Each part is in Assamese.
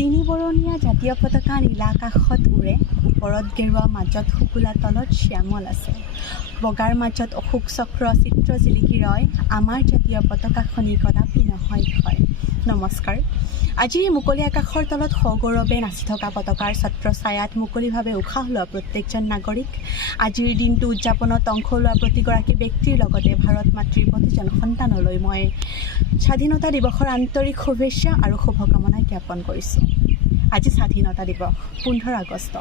তিনিবৰণীয়া জাতীয় পতাকা নীলা আকাশত উৰে, ওপৰত গেৰুৱা, মাজত শুকুলা, তলত শ্যামল আছে। বগাৰ মাজত অশোক চক্ৰ চিত্ৰ জিলিকি ৰয়, আমাৰ জাতীয় পতাকাখনি কদাপি নহয় ক্ষয়। নমস্কাৰ। আজি এই মুকলি আকাশৰ তলত সগৌৰৱে নাচি থকা পতাকাৰ ছত্ৰ ছায়াত মুকলিভাৱে উশাহ লোৱা প্ৰত্যেকজন নাগৰিক, আজিৰ দিনটো উদযাপনত অংশ লোৱা প্ৰতিগৰাকী ব্যক্তিৰ লগতে ভাৰত মাতৃৰ প্ৰতিজন সন্তানলৈ মই স্বাধীনতা দিৱসৰ আন্তৰিক শুভেচ্ছা আৰু শুভকামনা জ্ঞাপন কৰিছোঁ। আজি স্বাধীনতা দিৱস 15 আগষ্ট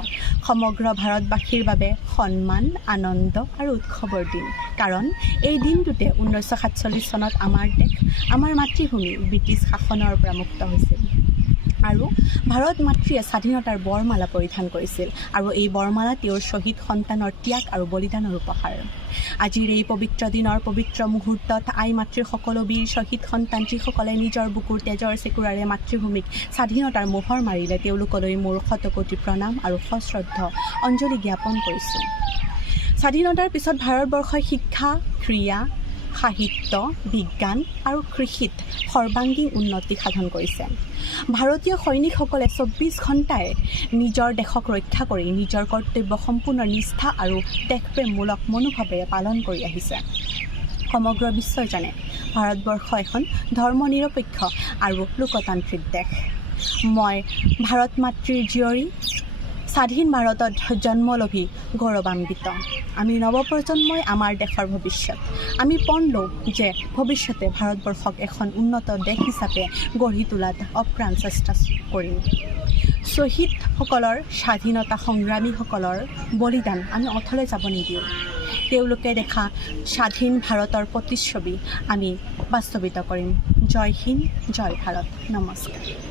সমগ্ৰ ভাৰতবাসীৰ বাবে সন্মান, আনন্দ আৰু উৎসৱৰ দিন। কাৰণ এই দিনটোতে 1947 চনত আমাৰ দেশ, আমাৰ মাতৃভূমি ব্ৰিটিছ শাসনৰ পৰা মুক্ত হৈছিল আৰু ভাৰত মাতৃয়ে স্বাধীনতাৰ বৰমালা পৰিধান কৰিছিল আৰু এই বৰমালা তেওঁৰ শ্বহীদ সন্তানৰ ত্যাগ আৰু বলিদানৰ উপহাৰ। আজিৰ এই পবিত্ৰ দিনৰ পবিত্ৰ মুহূৰ্তত আই মাতৃৰ সকলো বীৰ শ্বহীদ সন্তান যিসকলে নিজৰ বুকুৰ তেজৰ চেকুৰাৰে মাতৃভূমিক স্বাধীনতাৰ মোহৰ মাৰিলে, তেওঁলোকলৈ মোৰ শতকোটি প্ৰণাম আৰু সশ্ৰদ্ধ অঞ্জলি জ্ঞাপন কৰিছোঁ। স্বাধীনতাৰ পিছত ভাৰতবৰ্ষই শিক্ষা, ক্ৰীড়া, সাহিত্য, বিজ্ঞান আৰু কৃষিত সৰ্বাংগীন উন্নতি সাধন কৰিছে। ভাৰতীয় সৈনিকসকলে 24 ঘণ্টাই নিজৰ দেশক ৰক্ষা কৰি নিজৰ কৰ্তব্য সম্পূৰ্ণ নিষ্ঠা আৰু দেশপ্ৰেমমূলক মনোভাৱেৰে পালন কৰি আহিছে। সমগ্ৰ বিশ্বই জানে ভাৰতবৰ্ষ এখন ধৰ্মনিৰপেক্ষ আৰু লোকতান্ত্ৰিক দেশ। মই ভাৰত মাতৃৰ জীয়ৰী, স্বাধীন ভাৰতত জন্মলভি গৌৰৱান্বিত। আমি নৱপ্ৰজন্মই আমাৰ দেশৰ ভৱিষ্যত। আমি পণ লওঁ যে ভৱিষ্যতে ভাৰতবৰ্ষক এখন উন্নত দেশ হিচাপে গঢ়ি তোলাত অপ্ৰাণ চেষ্টা কৰিম। শ্বহীদসকলৰ, স্বাধীনতা সংগ্ৰামীসকলৰ বলিদান আমি অথলে যাব নিদিওঁ। তেওঁলোকে দেখা স্বাধীন ভাৰতৰ প্ৰতিচ্ছবি আমি বাস্তৱিত কৰিম। জয় হিন্দ, জয় ভাৰত। নমস্কাৰ।